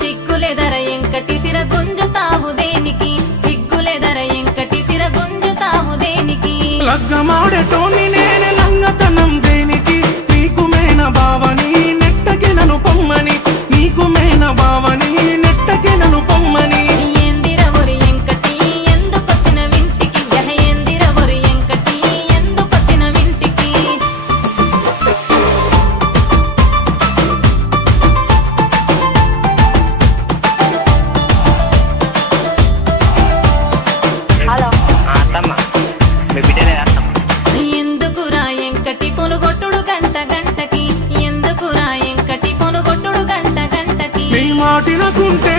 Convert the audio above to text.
సిగ్గులేదర ఎంకటి సిర గుంజుతావు దేనికి సిగ్గులేదర ఎంకటి సిర గుంజుతావు దేనికి లగ్గమాడటోని నేనే లంగతనం దేనికి నీకు మేన బావని నెట్టకి నన్ను పొమ్మని నీకు మేన బావని నెట్టకి నన్ను పొమ్మని ఎందిరవరు ఎంకటి ఎందుకొచ్చిన వింటికి ఎందిరవరు ఎంకటి ఎందుకొచ్చిన వింటికి హలో అత్తమ్మ మీ బిడ్డలే అత్తమ్మ ఎందుకురా ఎంకటి పొనుగొట్టుడు గంట గంటకి ఎందుకురా ఎంకటి పొనుగొట్టుడు గంట గంటకి నీ మాటినకుంటే